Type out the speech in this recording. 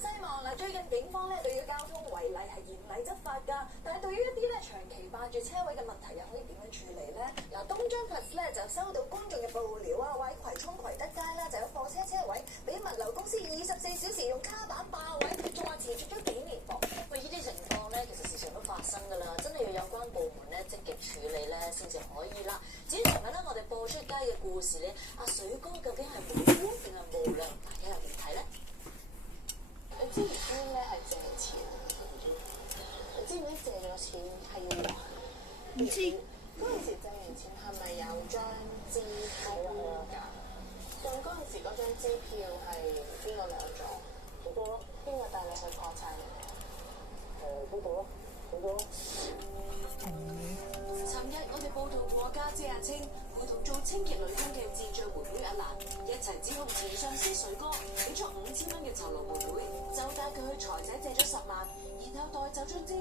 西望啦，最近警方咧對於交通違例係嚴厲執法㗎，但係對於一啲咧長期霸住車位嘅問題又可以點樣處理咧？嗱，東張 Plus 咧就收到公眾嘅報料啊，話喺葵涌葵德街啦就有貨車車位俾物流公司24小時用卡板霸位，仲話持續咗幾年噃。喂，呢啲情況咧其實時常都發生㗎啦，真係要有關部門咧積極處理咧先至可以啦。至於尋日咧我哋播出街嘅故事咧，阿水哥究竟係無辜定係無良？大家又點睇咧？你知唔知咩係借錢？你知唔知借咗錢係要還？唔知嗰陣時借完錢係咪有張支票㗎？咁嗰陣時嗰張支票係邊個攞咗？嗰個咯。邊個帶你去破產嘅？嗰個咯，嗰個咯。尋日我哋報道過家姐阿青，陪同做清潔女工嘅智障妹妹阿蘭，一齊指控前上司水哥俾咗5000蚊嘅酬勞妹妹，就帶佢去財姐借咗10萬，然後代走張支